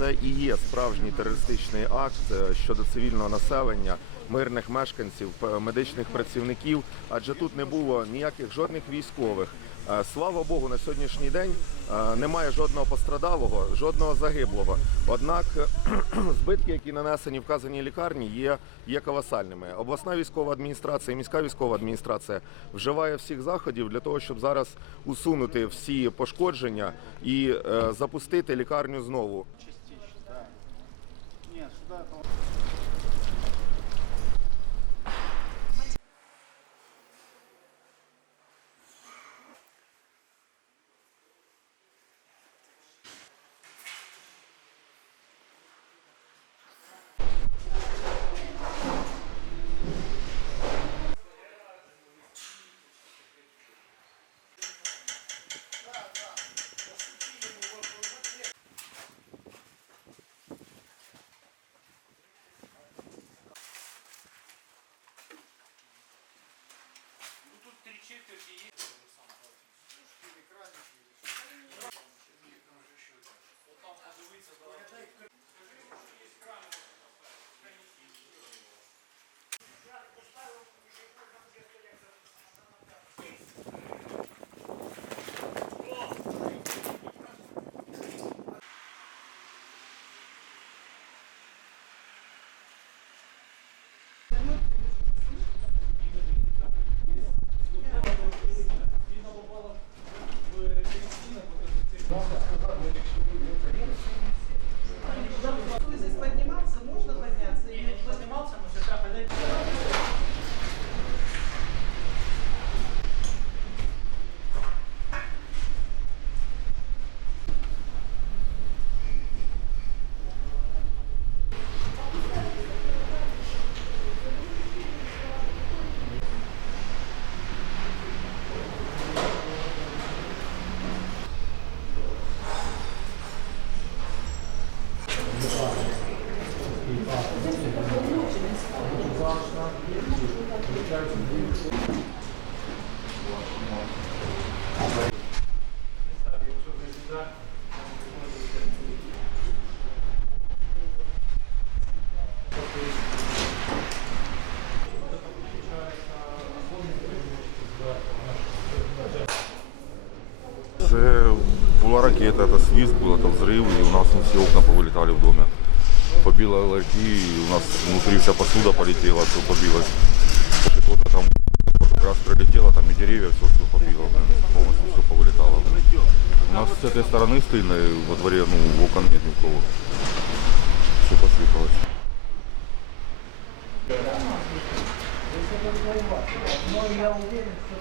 це і є справжній терористичний акт е, щодо цивільного населення, мирних мешканців, медичних працівників, адже тут не було ніяких жодних військових. Е, Слава Богу, на сьогоднішній день е, немає жодного пострадалого, жодного загиблого. Однак збитки, які нанесені вказаній лікарні, є, є колосальними. Обласна військова адміністрація, міська військова адміністрація вживає всіх заходів для того, щоб зараз усунути всі пошкодження і запустити лікарню знову. 点实在多 Здесь Це була ракета, це свист був, це взрив, і у нас всі окна повилітали в домі. Побило ларьки, и у нас внутри вся посуда полетела, все побилось. Там раз прилетело, там и деревья, все, все побило, блин, полностью все повылетало. У нас с этой стороны стыдно, во дворе, ну, окон нет ни у кого. Все посыпалось. Но я уверен, что